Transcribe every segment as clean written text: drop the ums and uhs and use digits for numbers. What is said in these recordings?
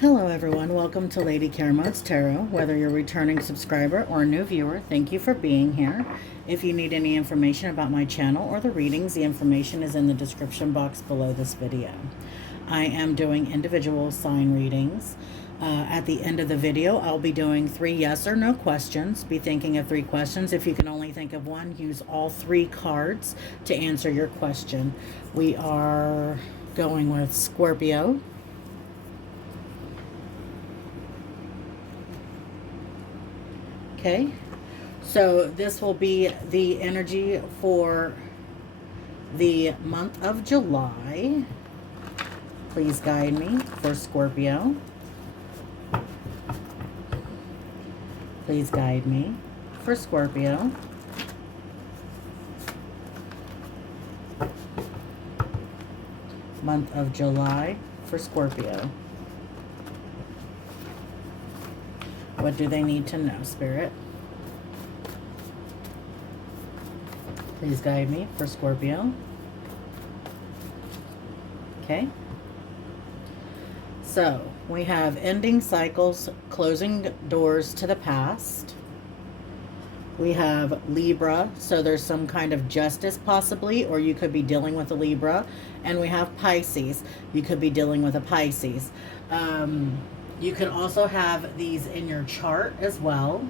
Hello everyone, welcome to Lady Caramode's Tarot. Whether you're a returning subscriber or a new viewer, thank you for being here. If you need any information about my channel or the readings, the information is in the description box below this video. I am doing individual sign readings. At the end of the video, I'll be doing 3 yes or no questions. Be thinking of 3 questions. If you can only think of one, use all 3 cards to answer your question. We are going with Scorpio, okay, so this will be the energy for the month of July. Please guide me for Scorpio. Please guide me for Scorpio. Month of July for Scorpio. What do they need to know, Spirit? Please guide me for Scorpio. Okay. So, we have ending cycles, closing doors to the past. We have Libra, so there's some kind of justice possibly, or you could be dealing with a Libra. And we have Pisces. You could be dealing with a Pisces. You could also have these in your chart as well.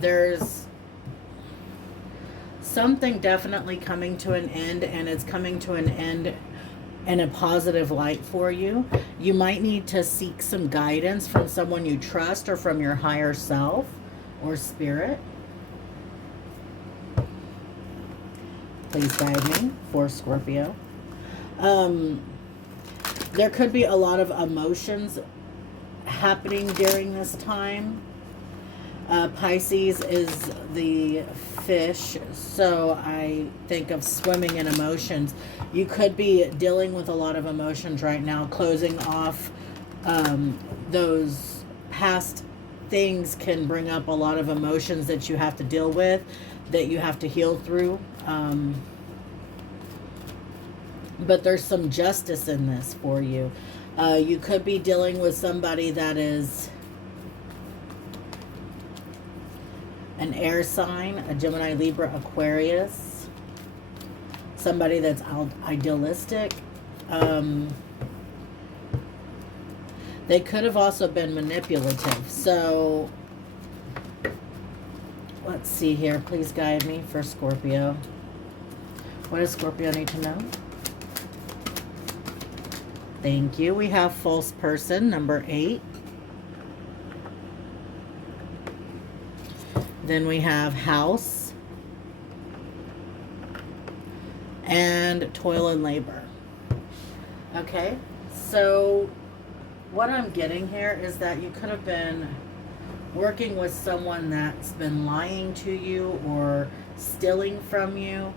There's something definitely coming to an end, and it's coming to an end in a positive light for you. You might need to seek some guidance from someone you trust or from your higher self or spirit. Please guide me for Scorpio. There could be a lot of emotions happening during this time. Pisces is the fish, so I think of swimming in emotions. You could be dealing with a lot of emotions right now, closing off those past things can bring up a lot of emotions that you have to deal with, that you have to heal through. But there's some justice in this for you. You could be dealing with somebody that is an air sign, a Gemini, Libra, Aquarius, somebody that's idealistic. They could have also been manipulative. So, let's see here. Please guide me for Scorpio. What does Scorpio need to know? Thank you. We have false person, number 8. Then we have house and toil and labor. Okay, so what I'm getting here is that you could have been working with someone that's been lying to you or stealing from you.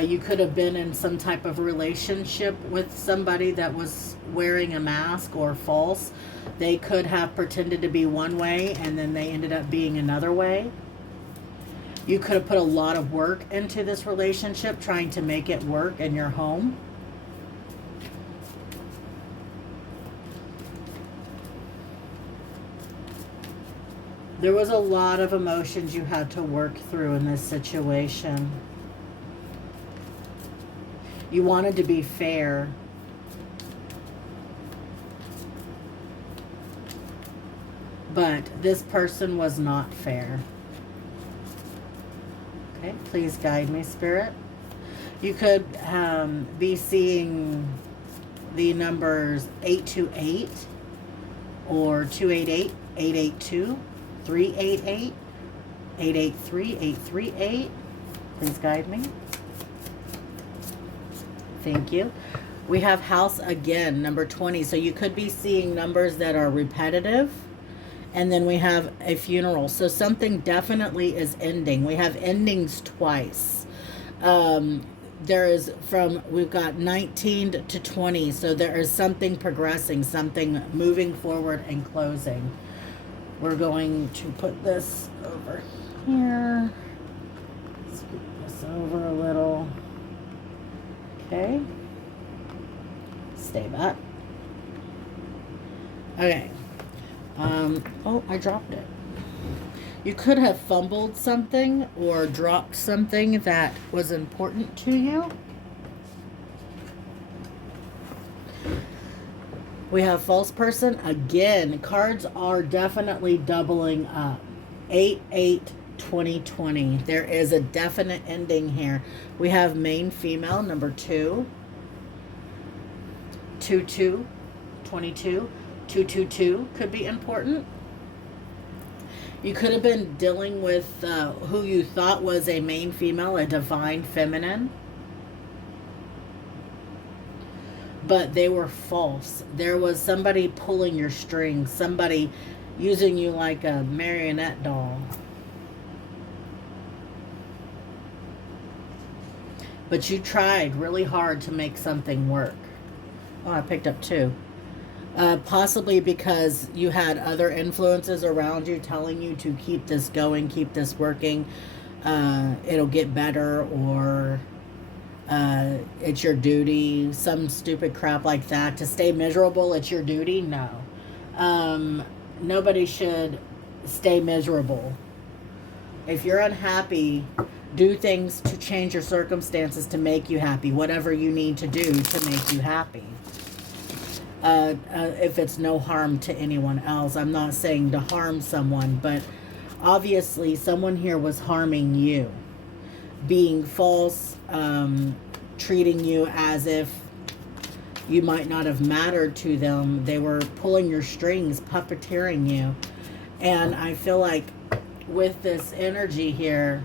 You could have been in some type of relationship with somebody that was wearing a mask or false. They could have pretended to be one way and then they ended up being another way. You could have put a lot of work into this relationship trying to make it work in your home. There was a lot of emotions you had to work through in this situation. You wanted to be fair. But this person was not fair. Okay, please guide me, Spirit. You could be seeing the numbers 828 or 288, 882, 388, 883, 838. Please guide me. Thank you. We have house again, number 20. So you could be seeing numbers that are repetitive. And then we have a funeral. So something definitely is ending. We have endings twice. There is we've got 19 to 20. So there is something progressing, something moving forward and closing. We're going to put this over here. Scoot this over a little. Okay. Stay back. Okay. Oh, I dropped it. You could have fumbled something or dropped something that was important to you. We have false person. Again, cards are definitely doubling up. 8/8/2020. There is a definite ending here. We have main female, number 2. 22/22. 222 could be important. You could have been dealing with who you thought was a main female, a divine feminine. But they were false. There was somebody pulling your strings, somebody using you like a marionette doll. But you tried really hard to make something work. Oh, I picked up 2. Possibly because you had other influences around you telling you to keep this going, keep this working. It'll get better, or it's your duty. Some stupid crap like that. To stay miserable, it's your duty? No. Nobody should stay miserable. If you're unhappy, do things to change your circumstances to make you happy. Whatever you need to do to make you happy. If it's no harm to anyone else. I'm not saying to harm someone, but obviously someone here was harming you. Being false, treating you as if you might not have mattered to them. They were pulling your strings, puppeteering you. And I feel like with this energy here,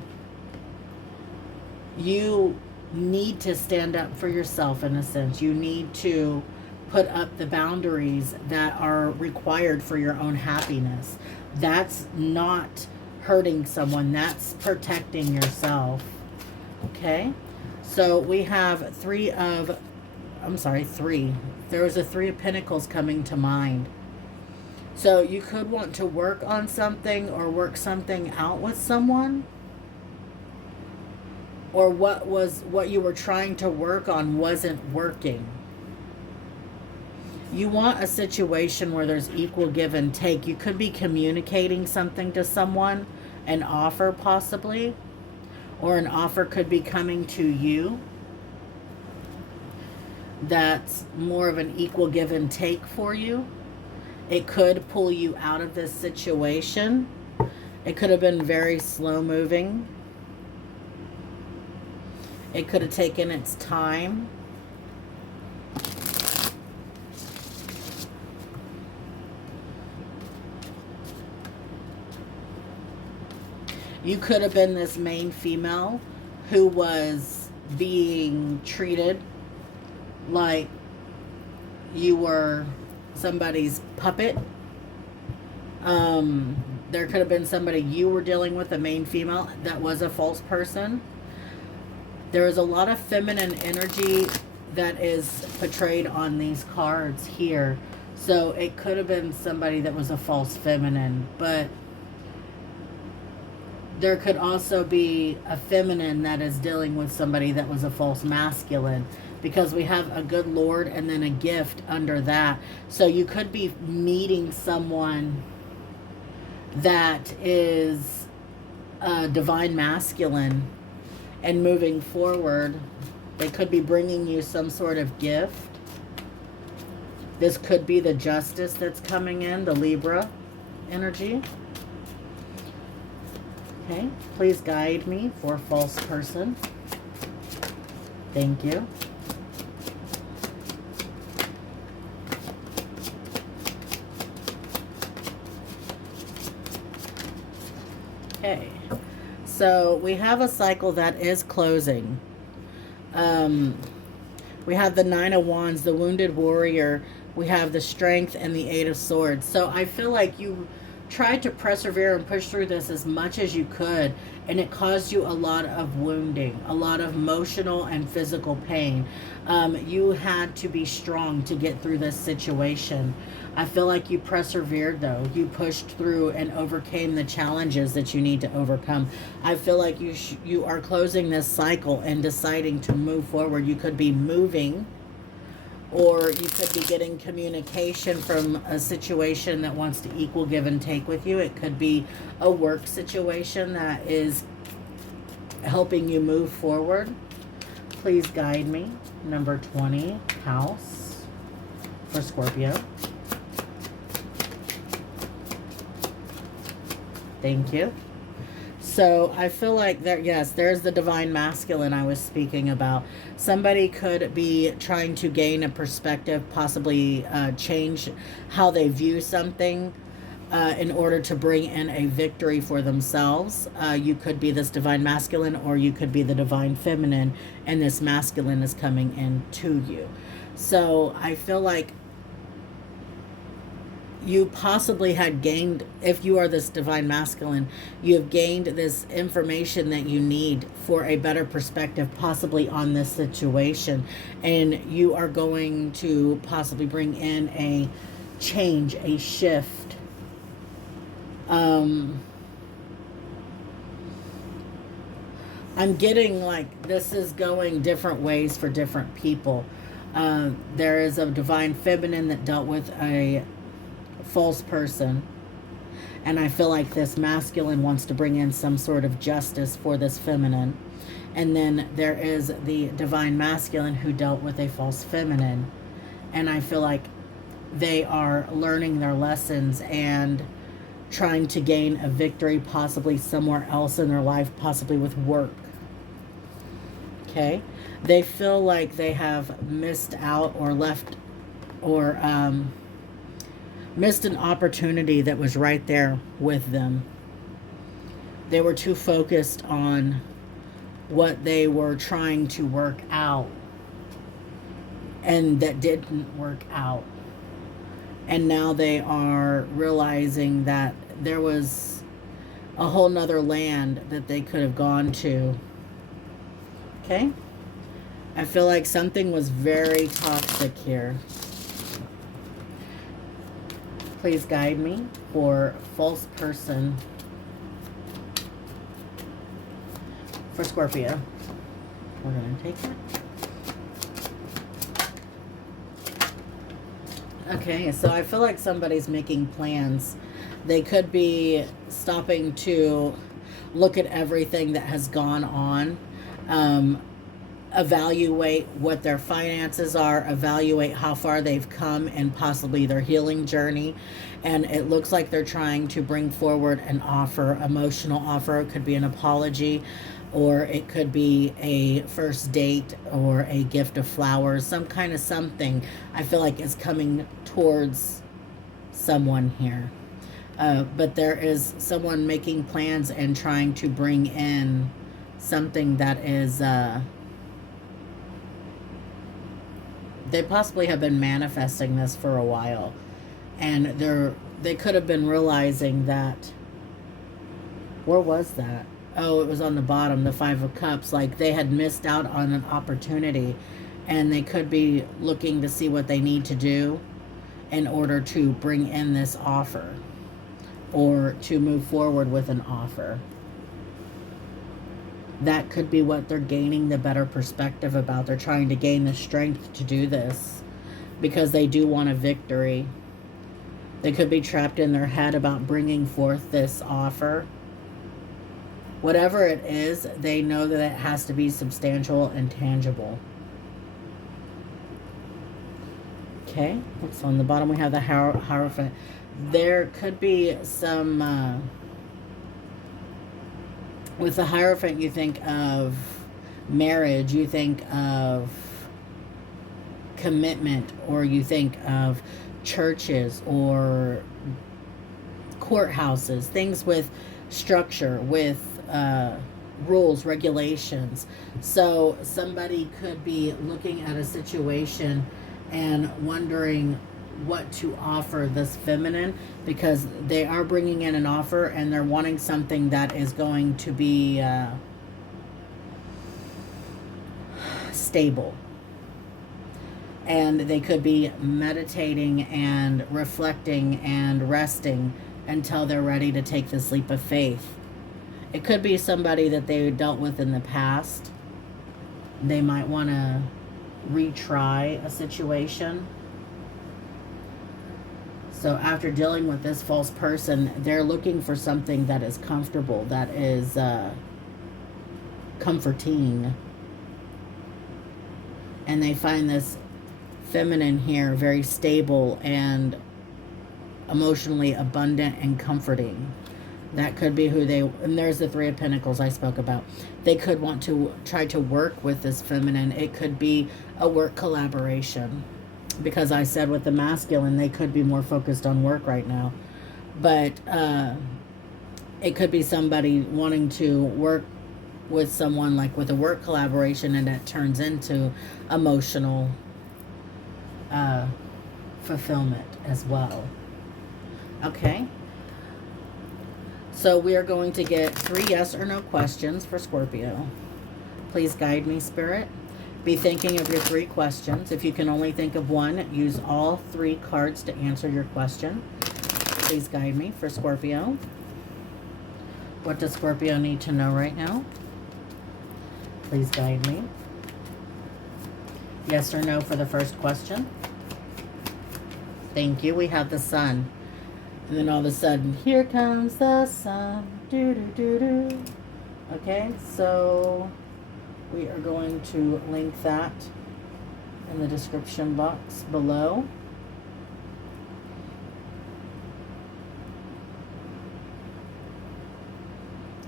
you need to stand up for yourself in a sense. You need to put up the boundaries that are required for your own happiness. That's not hurting someone. That's protecting yourself. Okay? So we have 3. There was a 3 of Pentacles coming to mind. So you could want to work on something or work something out with someone. Or what you were trying to work on wasn't working. You want a situation where there's equal give and take. You could be communicating something to someone, an offer possibly, or an offer could be coming to you. That's more of an equal give and take for you. It could pull you out of this situation. It could have been very slow moving. It could have taken its time. You could have been this main female who was being treated like you were somebody's puppet. There could have been somebody you were dealing with, a main female, that was a false person. There is a lot of feminine energy that is portrayed on these cards here. So it could have been somebody that was a false feminine, but there could also be a feminine that is dealing with somebody that was a false masculine, because we have a good Lord and then a gift under that. So you could be meeting someone that is a divine masculine and moving forward. They could be bringing you some sort of gift. This could be the justice that's coming in, the Libra energy. Okay, please guide me for false person. Thank you. Okay, so we have a cycle that is closing. We have the 9 of Wands, the Wounded Warrior. We have the Strength and the 8 of Swords. So I feel like you tried to persevere and push through this as much as you could, and it caused you a lot of wounding, a lot of emotional and physical pain. You had to be strong to get through this situation. I feel like you persevered, though. You pushed through and overcame the challenges that you need to overcome. I feel like you are closing this cycle and deciding to move forward. You could be moving, or you could be getting communication from a situation that wants to equal give and take with you. It could be a work situation that is helping you move forward. Please guide me. Number 20, house for Scorpio. Thank you. So I feel like yes, there's the divine masculine I was speaking about. Somebody could be trying to gain a perspective, possibly change how they view something in order to bring in a victory for themselves. You could be this divine masculine, or you could be the divine feminine, and this masculine is coming in to you. So I feel like you possibly had gained, if you are this divine masculine, you have gained this information that you need for a better perspective, possibly on this situation. And you are going to possibly bring in a change, a shift. I'm getting like this is going different ways for different people. There is a divine feminine that dealt with a false person, and I feel like this masculine wants to bring in some sort of justice for this feminine. And then there is the divine masculine who dealt with a false feminine, and I feel like they are learning their lessons and trying to gain a victory, possibly somewhere else in their life, possibly with work. Okay, they feel like they have missed out or left, or missed an opportunity that was right there with them. They were too focused on what they were trying to work out, and that didn't work out. And now they are realizing that there was a whole nother land that they could have gone to. Okay? I feel like something was very toxic here. Please guide me for false person for Scorpio. We're going to take it. Okay, so I feel like somebody's making plans. They could be stopping to look at everything that has gone on, evaluate what their finances are, evaluate how far they've come and possibly their healing journey. And it looks like they're trying to bring forward an offer, emotional offer. It could be an apology, or it could be a first date, or a gift of flowers, some kind of something I feel like is coming towards someone here. But there is someone making plans and trying to bring in something that is they possibly have been manifesting this for a while, and they could have been realizing that, where was that? Oh, it was on the bottom, the 5 of Cups. Like they had missed out on an opportunity, and they could be looking to see what they need to do in order to bring in this offer, or to move forward with an offer. That could be what they're gaining the better perspective about. They're trying to gain the strength to do this because they do want a victory. They could be trapped in their head about bringing forth this offer. Whatever it is, they know that it has to be substantial and tangible. Okay, so on the bottom we have the Hierophant. There could be some... with the Hierophant, you think of marriage, you think of commitment, or you think of churches or courthouses, things with structure, with rules, regulations. So somebody could be looking at a situation and wondering what to offer this feminine, because they are bringing in an offer and they're wanting something that is going to be stable. And they could be meditating and reflecting and resting until they're ready to take this leap of faith. It could be somebody that they dealt with in the past. They might want to retry a situation. So after dealing with this false person, they're looking for something that is comfortable, that is comforting. And they find this feminine here very stable and emotionally abundant and comforting. That could be who they, and there's the Three of Pentacles I spoke about. They could want to try to work with this feminine. It could be a work collaboration, because I said with the masculine, they could be more focused on work right now. But it could be somebody wanting to work with someone, like with a work collaboration, and it turns into emotional fulfillment as well. Okay. So we are going to get 3 yes or no questions for Scorpio. Please guide me, Spirit. Be thinking of your 3 questions. If you can only think of one, use all 3 cards to answer your question. Please guide me for Scorpio. What does Scorpio need to know right now? Please guide me. Yes or no for the first question. Thank you. We have the sun. And then all of a sudden, here comes the sun. Do, do, do, do. Okay, so we are going to link that in the description box below.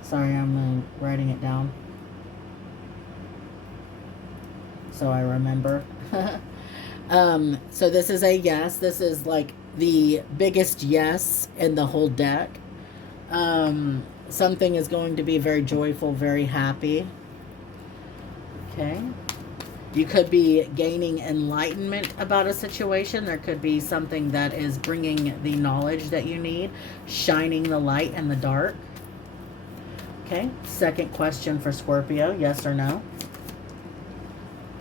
Sorry, I'm writing it down so I remember. So this is a yes. This is like the biggest yes in the whole deck. Something is going to be very joyful, very happy. Okay. You could be gaining enlightenment about a situation. There could be something that is bringing the knowledge that you need, shining the light in the dark. Okay. Second question for Scorpio, yes or no?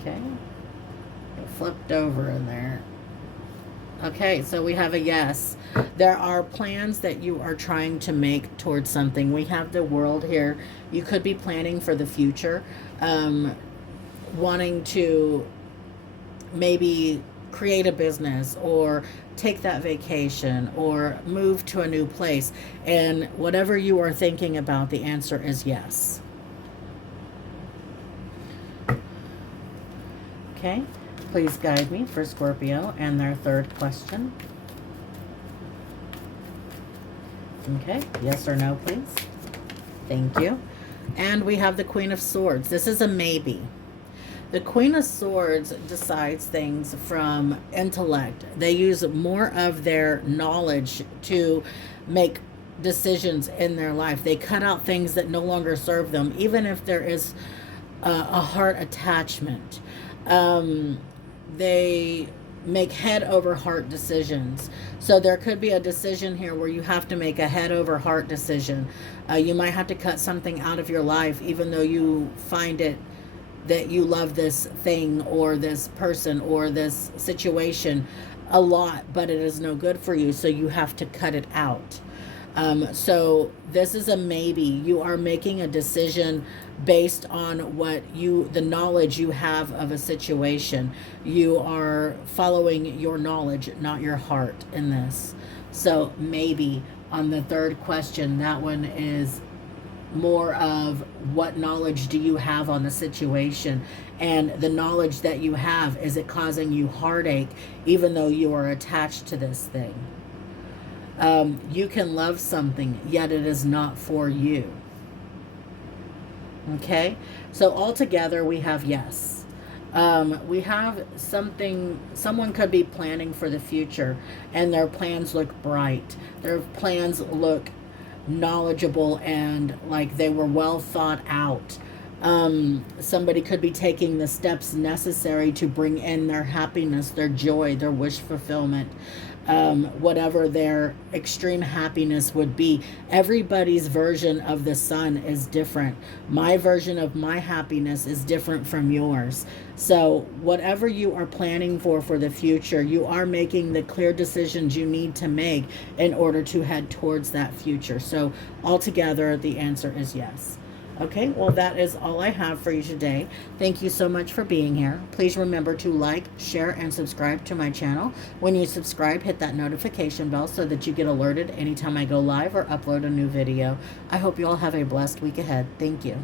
Okay. It flipped over in there. Okay, so we have a yes. There are plans that you are trying to make towards something. We have the World here. You could be planning for the future, wanting to maybe create a business or take that vacation or move to a new place. And whatever you are thinking about, the answer is yes. Okay. Please guide me for Scorpio and their third question. Okay, yes or no, please. Thank you. And we have the Queen of Swords. This is a maybe. The Queen of Swords decides things from intellect. They use more of their knowledge to make decisions in their life. They cut out things that no longer serve them, even if there is a heart attachment. They make head over heart decisions. So there could be a decision here where you have to make a head over heart decision. You might have to cut something out of your life, even though you find it that you love this thing or this person or this situation a lot, but it is no good for you. So you have to cut it out. So this is a maybe. You are making a decision based on the knowledge you have of a situation. You are following your knowledge, not your heart in this. So maybe on the third question, that one is more of what knowledge do you have on the situation, and the knowledge that you have, is it causing you heartache even though you are attached to this thing? You can love something, yet it is not for you. Okay, so altogether we have yes. We have someone could be planning for the future, and their plans look bright. Their plans look knowledgeable and like they were well thought out. Somebody could be taking the steps necessary to bring in their happiness, their joy, their wish fulfillment, whatever their extreme happiness would be. Everybody's version of the sun is different. My version of my happiness is different from yours. So whatever you are planning for the future, you are making the clear decisions you need to make in order to head towards that future. So altogether, the answer is yes. Okay, well, that is all I have for you today. Thank you so much for being here. Please remember to like, share, and subscribe to my channel. When you subscribe, hit that notification bell so that you get alerted anytime I go live or upload a new video. I hope you all have a blessed week ahead. Thank you.